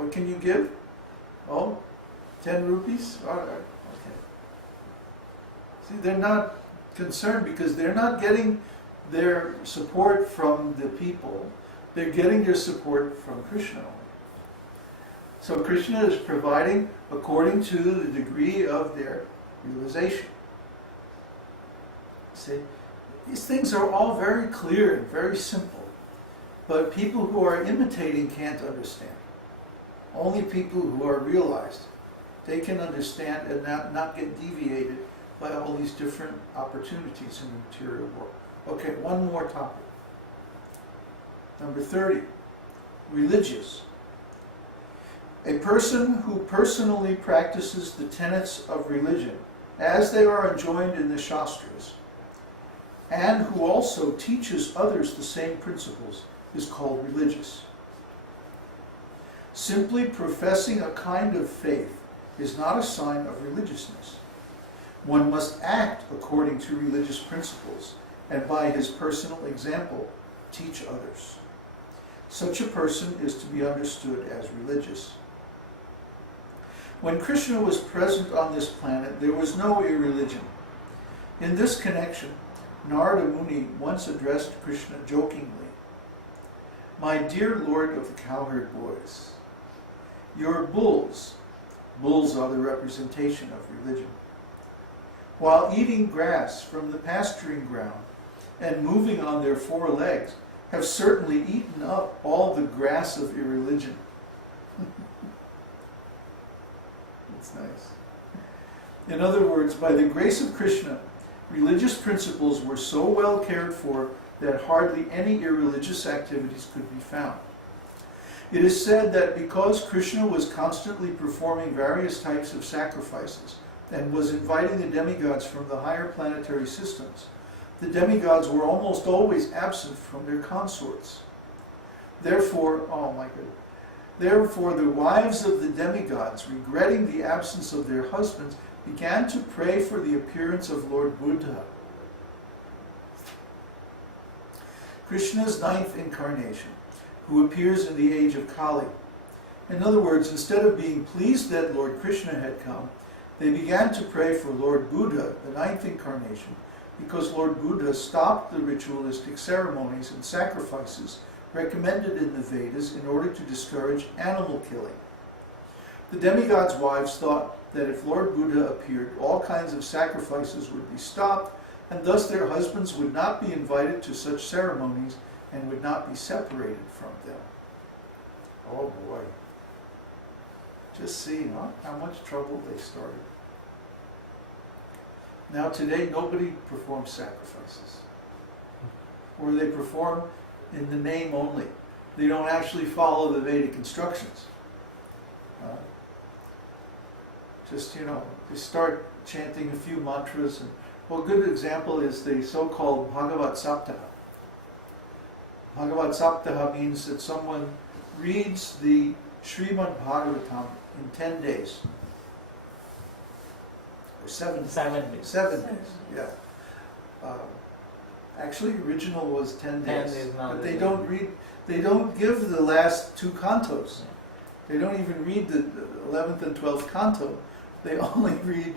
What can you give? Oh, 10 rupees? All right, okay. See, they're not concerned because they're not getting their support from the people. They're getting their support from Krishna. So Krishna is providing according to the degree of their realization. See, these things are all very clear and very simple, but people who are imitating can't understand. Only people who are realized, they can understand and not get deviated by all these different opportunities in the material world. Okay, one more topic. Number 30, religious. A person who personally practices the tenets of religion as they are enjoined in the Shastras, and who also teaches others the same principles, is called religious. Simply professing a kind of faith is not a sign of religiousness. One must act according to religious principles, and by his personal example, teach others. Such a person is to be understood as religious. When Krishna was present on this planet, there was no irreligion. In this connection, Narada Muni once addressed Krishna jokingly, "My dear Lord of the cowherd boys, your bulls are the representation of religion, while eating grass from the pasturing ground and moving on their 4 legs, have certainly eaten up all the grass of irreligion." That's nice. In other words, by the grace of Krishna, religious principles were so well cared for that hardly any irreligious activities could be found. It is said that because Krishna was constantly performing various types of sacrifices and was inviting the demigods from the higher planetary systems, the demigods were almost always absent from their consorts. Therefore, Therefore the wives of the demigods, regretting the absence of their husbands, began to pray for the appearance of Lord Buddha. Krishna's 9th incarnation, who appears in the age of Kali. In other words, instead of being pleased that Lord Krishna had come, they began to pray for Lord Buddha, the 9th incarnation, because Lord Buddha stopped the ritualistic ceremonies and sacrifices recommended in the Vedas in order to discourage animal killing. The demigods' wives thought that if Lord Buddha appeared, all kinds of sacrifices would be stopped, and thus their husbands would not be invited to such ceremonies and would not be separated from them. Oh boy. Just see, how much trouble they started. Now today, nobody performs sacrifices. Or they perform in the name only. They don't actually follow the Vedic instructions. They start chanting a few mantras. A good example is the so-called Bhagavad-gītā. Bhagavad-gītā means that someone reads the Śrīmad-Bhāgavatam in 10 days. Or 7 days. 7 days. 7 days, yeah. Actually, original was 10 days. 10 days but they don't give the last 2 cantos. They don't even read the 11th and 12th canto. They only read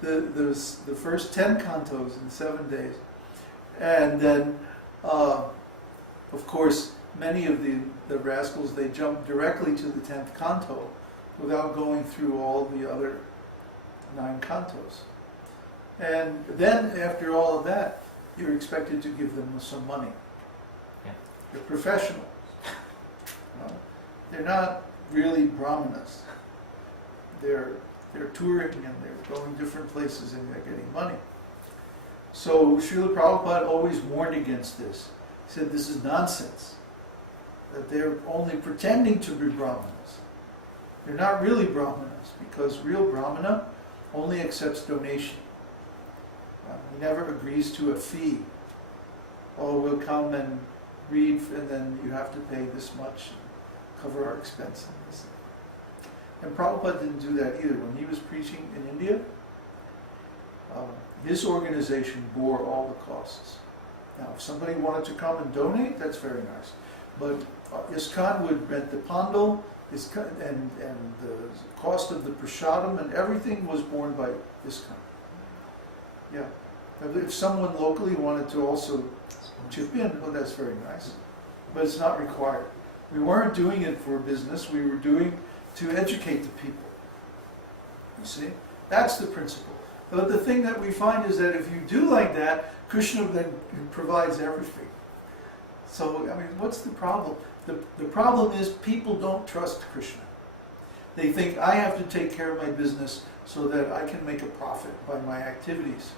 the first 10 cantos in 7 days. And then, of course, many of the rascals, they jump directly to the 10th canto without going through all the other 9 cantos. And then, after all of that, you're expected to give them some money. Yeah. They're professionals. They're not really brahmanas. They're touring and they're going different places and they're getting money. So Srila Prabhupada always warned against this. He said this is nonsense. That they're only pretending to be brahmanas. They're not really brahmanas because real brahmana only accepts donation. He never agrees to a fee. Oh, we'll come and read and then you have to pay this much and cover our expenses. And Prabhupada didn't do that either. When he was preaching in India, his organization bore all the costs. Now, if somebody wanted to come and donate, that's very nice. But ISKCON would rent the pandal, and the cost of the prasadam and everything was borne by ISKCON. Yeah. If someone locally wanted to also chip in, well, that's very nice. But it's not required. We weren't doing it for business, we were doing to educate the people. You see? That's the principle. But the thing that we find is that if you do like that, Krishna then provides everything. So, I mean, what's the problem? The problem is people don't trust Krishna. They think I have to take care of my business so that I can make a profit by my activities.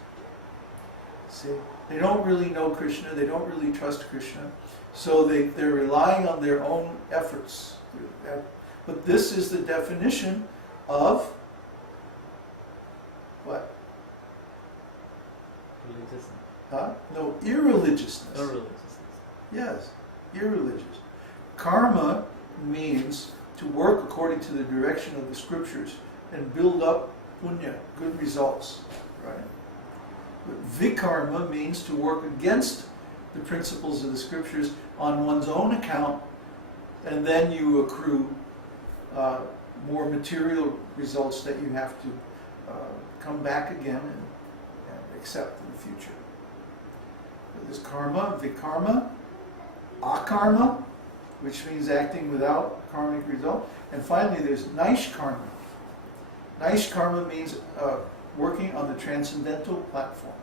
See? They don't really know Krishna, they don't really trust Krishna, so they're relying on their own efforts. But this is the definition of what? Religiousness. No, irreligiousness. Irreligiousness. Yes, irreligious. Karma means to work according to the direction of the scriptures and build up punya, good results, right? But vikarma means to work against the principles of the scriptures on one's own account, and then you accrue more material results that you have to come back again and accept in the future. So there's karma, vikarma, akarma, which means acting without karmic result, and finally there's naishkarma. Naishkarma means working on the transcendental platform.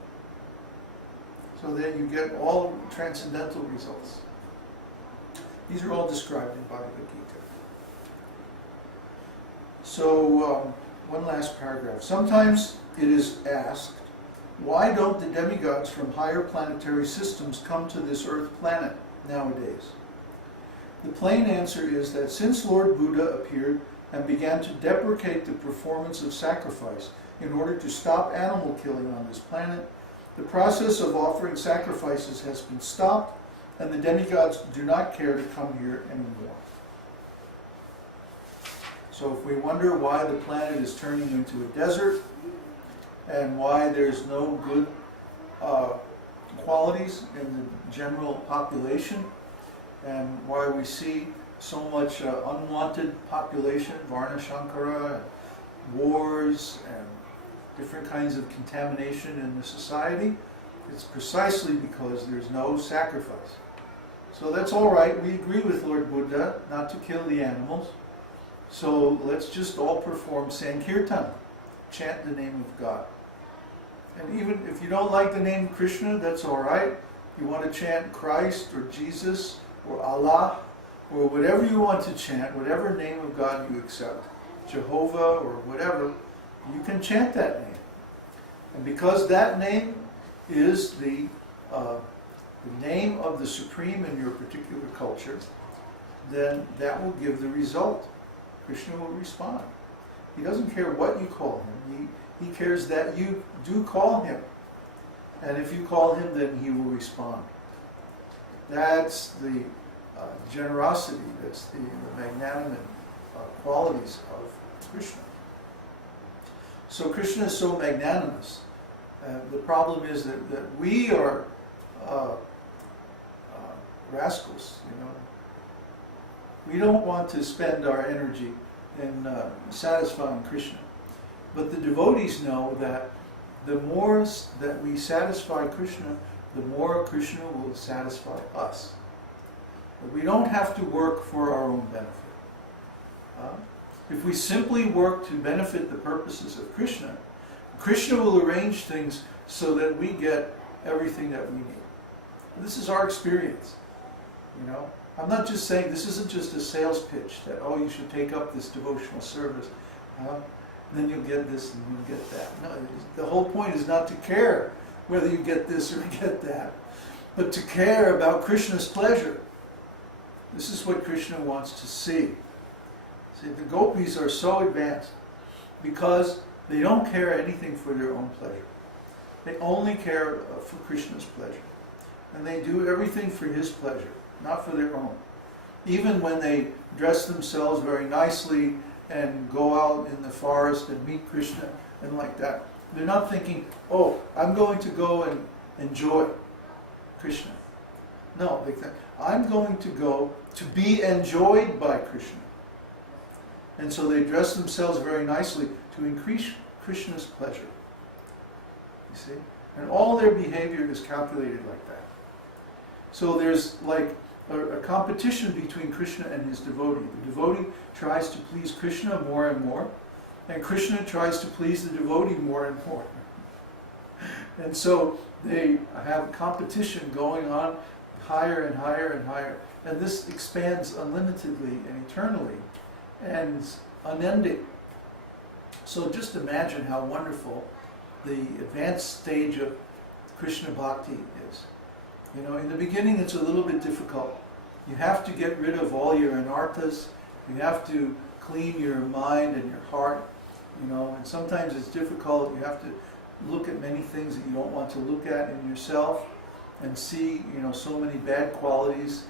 So that you get all transcendental results. These are all described in Bhagavad-gītā. So, one last paragraph. Sometimes it is asked, why don't the demigods from higher planetary systems come to this earth planet nowadays? The plain answer is that since Lord Buddha appeared and began to deprecate the performance of sacrifice in order to stop animal killing on this planet, the process of offering sacrifices has been stopped, and the demigods do not care to come here anymore. So if we wonder why the planet is turning into a desert, and why there's no good qualities in the general population, and why we see so much unwanted population, Varna Shankara, and wars, and different kinds of contamination in the society, it's precisely because there's no sacrifice. So that's all right. We agree with Lord Buddha not to kill the animals. So let's just all perform Sankirtan, chant the name of God. And even if you don't like the name Krishna, that's all right. You want to chant Christ or Jesus or Allah or whatever you want to chant, whatever name of God you accept, Jehovah or whatever, you can chant that name. And because that name is the name of the Supreme in your particular culture, then that will give the result. Krishna will respond. He doesn't care what you call him. He cares that you do call him. And if you call him, then he will respond. That's the generosity, that's the magnanimous qualities of Krishna. So Krishna is so magnanimous. The problem is that we are rascals, you know. We don't want to spend our energy in satisfying Krishna. But the devotees know that the more that we satisfy Krishna, the more Krishna will satisfy us. But we don't have to work for our own benefit. If we simply work to benefit the purposes of Krishna, Krishna will arrange things so that we get everything that we need. And this is our experience. You know, I'm not just saying, this isn't just a sales pitch that, oh, you should take up this devotional service. Then you'll get this and you'll get that. No, the whole point is not to care whether you get this or get that, but to care about Krishna's pleasure. This is what Krishna wants to see. See, the gopis are so advanced because they don't care anything for their own pleasure. They only care for Krishna's pleasure. And they do everything for his pleasure, not for their own. Even when they dress themselves very nicely and go out in the forest and meet Krishna and like that, they're not thinking, oh, I'm going to go and enjoy Krishna. No, they think, I'm going to go to be enjoyed by Krishna. And so they dress themselves very nicely to increase Krishna's pleasure. You see? And all their behavior is calculated like that. So there's like a competition between Krishna and his devotee. The devotee tries to please Krishna more and more, and Krishna tries to please the devotee more and more. And so they have competition going on higher and higher and higher. And this expands unlimitedly and eternally and unending. So just imagine how wonderful the advanced stage of Krishna Bhakti is. You know, in the beginning it's a little bit difficult. You have to get rid of all your anarthas. You have to clean your mind and your heart. You know, and sometimes it's difficult. You have to look at many things that you don't want to look at in yourself and see, you know, so many bad qualities